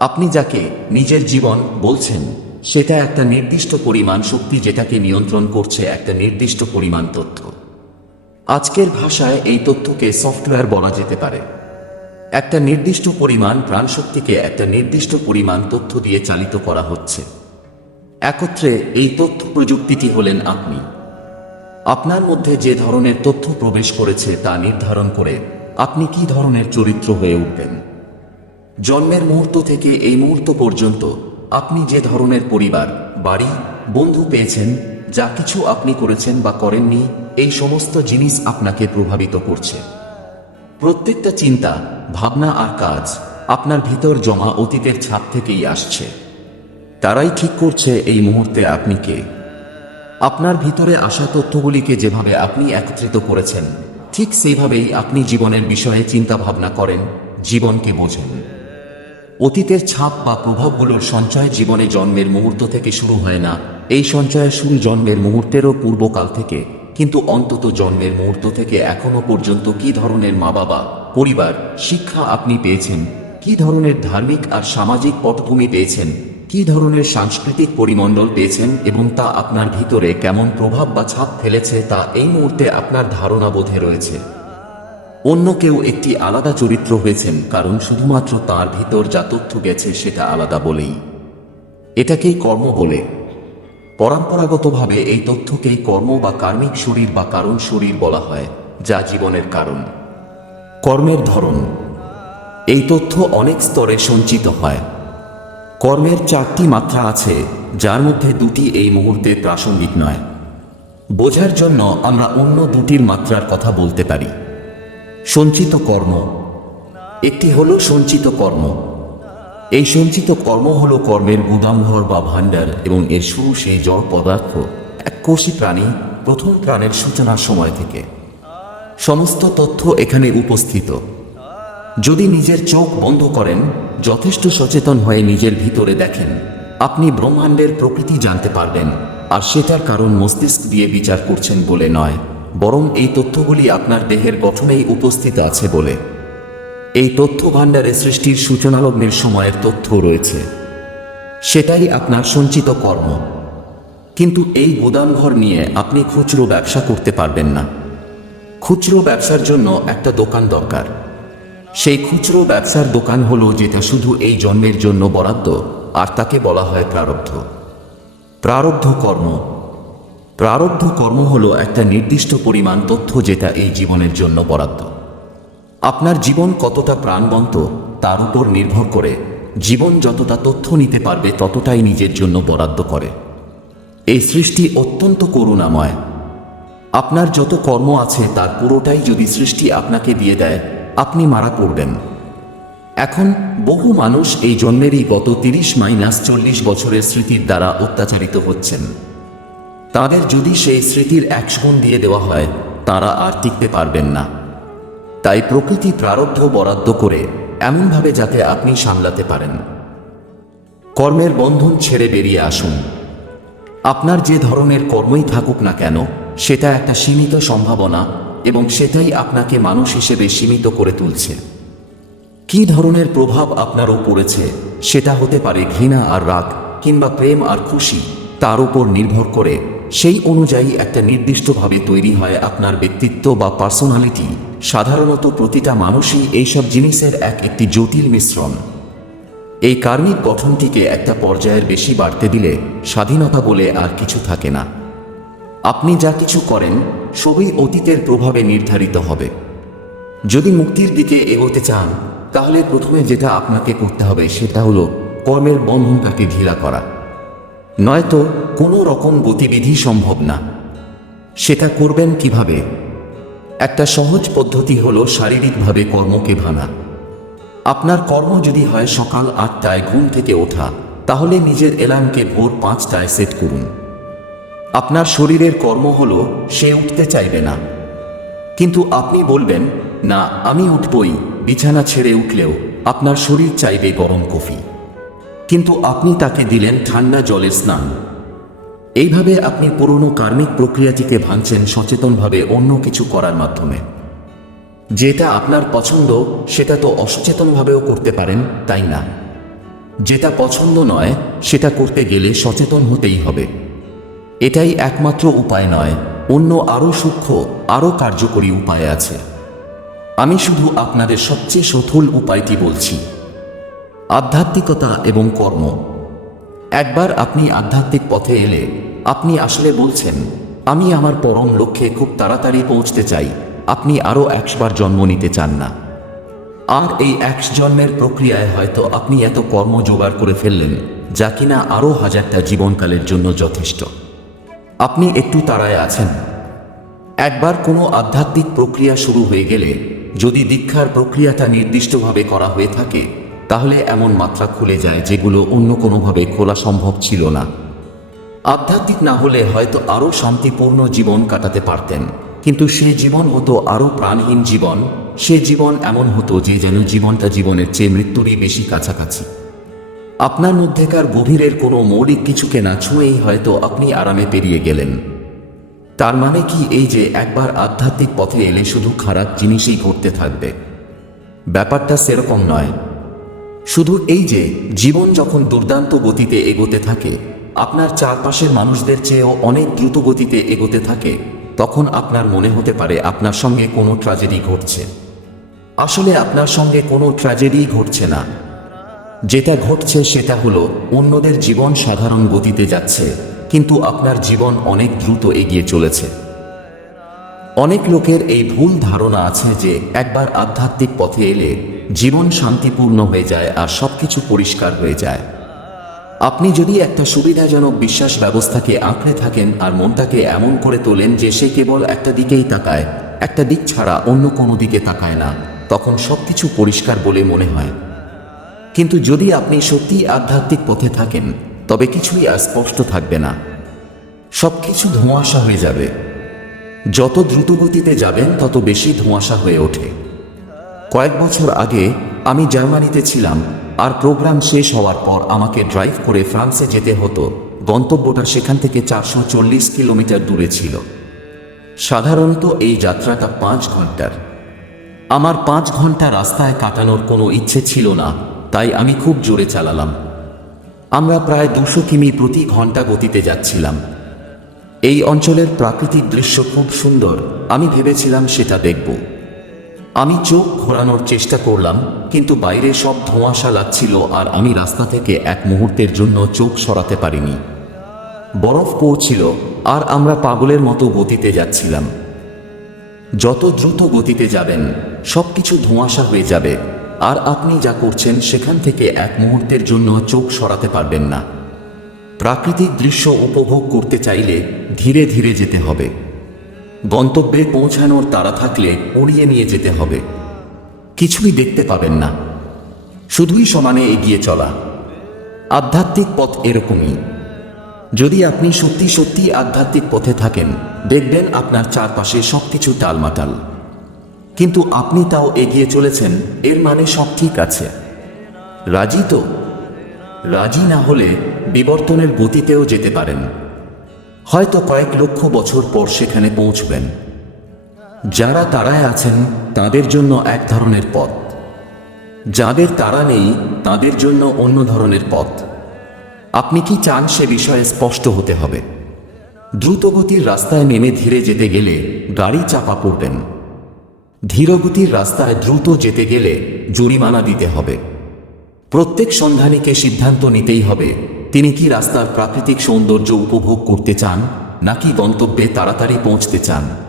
আপনি যাকে নিজের জীবন বলছেন, সেটা একটা নির্দিষ্ট পরিমাণ শক্তি যেটাকে নিয়ন্ত্রণ করছে একটা নির্দিষ্ট পরিমাণ তথ্য। আজকের ভাষায় এই তথ্যকে সফটওয়্যার বলা যেতে পারে। একটা নির্দিষ্ট পরিমাণ প্রাণশক্তিকে একটা নির্দিষ্ট পরিমাণ তথ্য দিয়ে চালিত করা হচ্ছে। একত্রে এই তথ্য প্রযুক্তিটি হলেন আপনি। আপনার মধ্যে যে ধরনের তথ্য প্রবেশ করেছে তা নির্ধারণ করে আপনি কি ধরনের চরিত্র হয়ে উঠবেন? জন্মের মুহূর্ত থেকে এই মুহূর্ত পর্যন্ত আপনি যে ধরনের পরিবার, বাড়ি, বন্ধু পেয়েছেন, যা কিছু আপনি করেছেন বা করেননি, এই সমস্ত জিনিস আপনাকে প্রভাবিত করছে। প্রত্যেকটা চিন্তা, ভাবনা আর কাজ আপনার ভিতর জমা অতীতের ছাপ থেকেই আসছে। তারাই ঠিক করছে এই মুহূর্তে আপনি কে। আপনার ভিতরে আসা তথ্যগুলিকে যেভাবে আপনি একত্রিত করেছেন, ঠিক সেইভাবেই আপনি জীবনের বিষয়ে চিন্তা ভাবনা করেন, জীবনকে বোঝেন। অতীতের ছাপ বা প্রভাবগুলোর সঞ্চয় জীবনে জন্মের মুহূর্ত থেকে শুরু হয় না। এই সঞ্চয়ের শুরু জন্মের মুহূর্তেরও পূর্বকাল থেকে। কিন্তু অন্তত জন্মের মুহূর্ত থেকে এখনও পর্যন্ত কি ধরনের মা বাবা পরিবার, শিক্ষা আপনি পেয়েছেন? কি ধরনের ধার্মিক আর সামাজিক পটভূমি পেয়েছেন? কি ধরনের সাংস্কৃতিক পরিমণ্ডল পেয়েছেন এবং তা আপনার ভিতরে কেমন প্রভাব বা ছাপ ফেলেছে তা এই মুহূর্তে আপনার ধারণা বোধে রয়েছে। অন্য কেউ একটি আলাদা চরিত্র হয়েছেন, কারণ শুধুমাত্র তার ভিতর যা তথ্য গেছে সেটা আলাদা বলেই। এটাকেই কর্ম বলে। পরম্পরাগতভাবে এই তথ্যকেই কর্ম বা কার্মিক শরীর বা কারণ শরীর বলা হয়, যা জীবনের কারণ। কর্মের ধরন। এই তথ্য অনেক স্তরে সঞ্চিত হয়। কর্মের চারটি মাত্রা আছে, যার মধ্যে দুটি এই মুহূর্তে প্রাসঙ্গিক নয়। বোঝার জন্য আমরা অন্য দুটির মাত্রার কথা বলতে পারি। সঞ্চিত কর্ম। একটি হল সঞ্চিত কর্ম। এই সঞ্চিত কর্ম হল কর্মের গুদামঘর বা ভাণ্ডার এবং এর শুরু সেই জড় পদার্থ, এক কোষী প্রাণী প্রথম প্রাণের সূচনার সময় থেকে। সমস্ত তথ্য এখানে উপস্থিত। যদি নিজের চোখ বন্ধ করেন, যথেষ্ট সচেতন হয়ে নিজের ভিতরে দেখেন, আপনি ব্রহ্মাণ্ডের প্রকৃতি জানতে পারবেন, আর সেটার কারণ মস্তিষ্ক দিয়ে বিচার করছেন বলে নয়। বরং এই তথ্যগুলি আপনার দেহের গঠনেই উপস্থিত আছে বলে। এই তথ্য ভাণ্ডারে সৃষ্টির সূচনালগ্নের সময়ের তথ্য রয়েছে। সেটাই আপনার সঞ্চিত কর্ম। কিন্তু এই গোদামঘর নিয়ে আপনি খুচরো ব্যবসা করতে পারবেন না। খুচরো ব্যবসার জন্য একটা দোকান দরকার। সেই খুচরো ব্যবসার দোকান হলো যেটা শুধু এই জন্মের জন্য বরাদ্দ, আর তাকে বলা হয় প্রারব্ধ। প্রারব্ধ কর্ম। প্রারব্ধ কর্ম হলো একটা নির্দিষ্ট পরিমাণ তথ্য যেটা এই জীবনের জন্য বরাদ্দ। আপনার জীবন কতটা প্রাণবন্ত, তার উপর নির্ভর করে জীবন যতটা তথ্য নিতে পারবে, ততটাই নিজের জন্য বরাদ্দ করে। এই সৃষ্টি অত্যন্ত করুণাময়। আপনার যত কর্ম আছে, তার পুরোটাই যদি সৃষ্টি আপনাকে দিয়ে দেয়, আপনি মারা পড়বেন। এখন বহু মানুষ এই জন্মেরই গত তিরিশ মাইনাস চল্লিশ বছরের স্মৃতির দ্বারা অত্যাচারিত হচ্ছেন। তাদের যদি সেই স্মৃতির এক দিয়ে দেওয়া হয়, তারা আর টিকতে পারবেন না। তাই প্রকৃতি প্রারব্ধ বরাদ্দ করে এমনভাবে যাতে আপনি সামলাতে পারেন। কর্মের বন্ধন ছেড়ে বেরিয়ে আসুন। আপনার যে ধরনের কর্মই থাকুক না কেন, সেটা একটা সীমিত সম্ভাবনা এবং সেটাই আপনাকে মানুষ হিসেবে সীমিত করে তুলছে। কি ধরনের প্রভাব আপনারও পড়েছে, সেটা হতে পারে ঘৃণা আর রাগ কিংবা প্রেম আর খুশি, তার উপর নির্ভর করে সেই অনুযায়ী একটা নির্দিষ্টভাবে তৈরি হয় আপনার ব্যক্তিত্ব বা পার্সোনালিটি সাধারণত প্রতিটা মানুষই এইসব জিনিসের এক একটি জটিল মিশ্রণ। এই কার্মিক গঠনটিকে একটা পর্যায়ের বেশি বাড়তে দিলে স্বাধীনতা বলে আর কিছু থাকে না। আপনি যা কিছু করেন, সবই অতীতের প্রভাবে নির্ধারিত হবে। যদি মুক্তির দিকে এগোতে চান, তাহলে প্রথমে যেটা আপনাকে করতে হবে সেটা হলো কর্মের বন্ধনটাকে ঢিলা করা। নয়তো কোনো রকম গতিবিধি সম্ভব না। সেটা করবেন কীভাবে? একটা সহজ পদ্ধতি হলো শারীরিকভাবে কর্মকে ভাঙা। আপনার কর্ম যদি হয় সকাল আটটায় ঘুম থেকে ওঠা, তাহলে নিজের এলার্মকে ভোর পাঁচটায় সেট করুন। আপনার শরীরের কর্ম হলো সে উঠতে চাইবে না। কিন্তু আপনি বলবেন, না, আমি উঠবই, বিছানা ছেড়ে উঠলেও আপনার শরীর চাইবে গরম কফি। কিন্তু আপনি তাকে দিলেন ঠান্ডা জলের স্নান। এইভাবে আপনি পুরনো কার্মিক প্রক্রিয়াটিকে ভাঙছেন সচেতনভাবে অন্য কিছু করার মাধ্যমে। যেটা আপনার পছন্দ, সেটা তো অসচেতনভাবেও করতে পারেন, তাই না? যেটা পছন্দ নয়, সেটা করতে গেলে সচেতন হতেই হবে। এটাই একমাত্র উপায় নয়, অন্য আরও সূক্ষ্ম, আরও কার্যকরী উপায় আছে। আমি শুধু আপনাদের সবচেয়ে সথল উপায়টি বলছি। আধ্যাত্মিকতা এবং কর্ম। একবার আপনি আধ্যাত্মিক পথে এলে, আপনি আসলে বলছেন, আমি আমার পরম লক্ষ্যে খুব তাড়াতাড়ি পৌঁছতে চাই। আপনি আরও একশবার জন্ম নিতে চান না। আর এই একশ জন্মের প্রক্রিয়ায় হয়তো আপনি এত কর্ম জোগাড় করে ফেললেন, যা কিনা আরও হাজারটা জীবনকালের জন্য যথেষ্ট। আপনি একটু তাড়ায় আছেন। একবার কোনো আধ্যাত্মিক প্রক্রিয়া শুরু হয়ে গেলে, যদি দীক্ষার প্রক্রিয়াটা নির্দিষ্টভাবে করা হয়ে থাকে তাহলে এমন মাত্রা খুলে যায় যেগুলো অন্য কোনোভাবে খোলা সম্ভব ছিল না। আধ্যাত্মিক না হলে হয়তো আরও শান্তিপূর্ণ জীবন কাটাতে পারতেন। কিন্তু সে জীবন হতো আরও প্রাণহীন জীবন। সে জীবন এমন হতো যে যেন জীবনটা জীবনের চেয়ে মৃত্যুরই বেশি কাছাকাছি। আপনার মধ্যেকার গভীরের কোনো মৌলিক কিছুকে না ছুঁয়েই হয়তো আপনি আরামে পেরিয়ে গেলেন। তার মানে কি এই যে একবার আধ্যাত্মিক পথে এলে শুধু খারাপ জিনিসই ঘটতে থাকবে? ব্যাপারটা সেরকম নয়। শুধু এই যে, জীবন যখন দুর্দান্ত গতিতে এগোতে থাকে, আপনার চারপাশের মানুষদের চেয়েও অনেক দ্রুত গতিতে এগোতে থাকে, তখন আপনার মনে হতে পারে আপনার সঙ্গে কোনো ট্র্যাজেডি ঘটছে। আসলে আপনার সঙ্গে কোনো ট্র্যাজেডি ঘটছে না। যেটা ঘটছে সেটা হলো, অন্যদের জীবন সাধারণ গতিতে যাচ্ছে, কিন্তু আপনার জীবন অনেক দ্রুত এগিয়ে চলেছে। অনেক লোকের এই ভুল ধারণা আছে যে একবার আধ্যাত্মিক পথে এলে জীবন শান্তিপূর্ণ হয়ে যায় আর সবকিছু পরিষ্কার হয়ে যায়। আপনি যদি একটা সুবিধাজনক বিশ্বাস ব্যবস্থাকে আঁকড়ে থাকেন আর মনটাকে এমন করে তোলেন যে সে কেবল একটা দিকেই তাকায়, একটা দিক ছাড়া অন্য কোনো দিকে তাকায় না, তখন সবকিছু পরিষ্কার বলে মনে হয়। কিন্তু যদি আপনি সত্যিই আধ্যাত্মিক পথে থাকেন, তবে কিছুই আর স্পষ্ট থাকবে না। সবকিছু ধোঁয়াশা হয়ে যাবে। যত দ্রুত গতিতে যাবেন, তত বেশি ধোঁয়াশা হয়ে ওঠে। কয়েক বছর আগে আমি জার্মানিতে ছিলাম, আর প্রোগ্রাম শেষ হওয়ার পর আমাকে ড্রাইভ করে ফ্রান্সে যেতে হতো। গন্তব্যটা সেখান থেকে চারশো চল্লিশ কিলোমিটার দূরে ছিল। সাধারণত এই যাত্রাটা পাঁচ ঘণ্টার। আমার পাঁচ ঘণ্টা রাস্তায় কাটানোর কোনো ইচ্ছে ছিল না, তাই আমি খুব জোরে চালালাম। আমরা প্রায় দুশো কিমি প্রতি ঘণ্টা গতিতে যাচ্ছিলাম। এই অঞ্চলের প্রাকৃতিক দৃশ্য খুব সুন্দর। আমি ভেবেছিলাম সেটা দেখব। আমি চোখ ঘোরানোর চেষ্টা করলাম, কিন্তু বাইরে সব ধোঁয়াশা লাগছিল আর আমি রাস্তা থেকে এক মুহূর্তের জন্য চোখ সরাতে পারিনি। বরফ পড়ছিল, আর আমরা পাগলের মতো গতিতে যাচ্ছিলাম। যত দ্রুত গতিতে যাবেন, সবকিছু ধোঁয়াশা হয়ে যাবে, আর আপনি যা করছেন সেখান থেকে এক মুহূর্তের জন্য চোখ সরাতে পারবেন না। প্রাকৃতিক দৃশ্য উপভোগ করতে চাইলে ধীরে ধীরে যেতে হবে। গন্তব্যে পৌঁছানোর তাড়া থাকলে উড়িয়ে নিয়ে যেতে হবে। কিছুই দেখতে পাবেন না। শুধুই সমানে এগিয়ে চলা। আধ্যাত্মিক পথ এরকমই। যদি আপনি সত্যি সত্যি আধ্যাত্মিক পথে থাকেন, দেখবেন আপনার চারপাশে সবকিছু টালমাটাল। কিন্তু আপনি তাও এগিয়ে চলেছেন, এর মানে সব ঠিক আছে। রাজি তো? রাজি না হলে বিবর্তনের গতিতেও যেতে পারেন। হয়তো কয়েক লক্ষ বছর পর সেখানে পৌঁছবেন। যারা তারায় আছেন, তাদের জন্য এক ধরনের পথ। যাদের তারা নেই, তাদের জন্য অন্য ধরনের পথ। আপনি কি চান সে বিষয়ে স্পষ্ট হতে হবে? দ্রুতগতির রাস্তায় নেমে ধীরে যেতে গেলে গাড়ি চাপা পড়বেন। ধীরগতির রাস্তায় দ্রুত যেতে গেলে জরিমানা দিতে হবে। প্রত্যেক সন্ধানীকে সিদ্ধান্ত নিতেই হবে তিনি কি রাস্তার প্রাকৃতিক সৌন্দর্য উপভোগ করতে চান নাকি গন্তব্যে তাড়াতাড়ি পৌঁছতে চান?